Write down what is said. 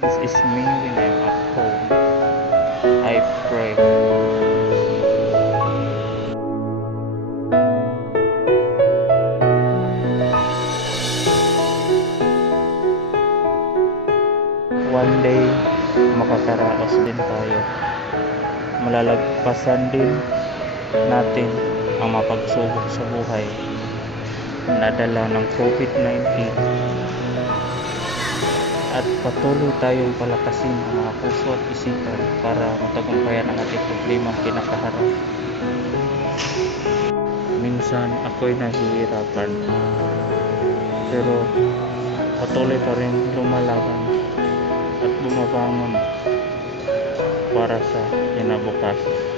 This is me when I'm at home. I pray. One day, makakaraos din tayo. Malalagpasan din natin ang mapagsubok sa buhay na dala ng COVID-19 at patuloy tayong palakasin ang mga puso at isipan para matagumpayan ang ating problema kinakaharap. Minsan ako'y nahihirapan pero patuloy pa rin lumalaban at bumabangon para sa kinabukasan.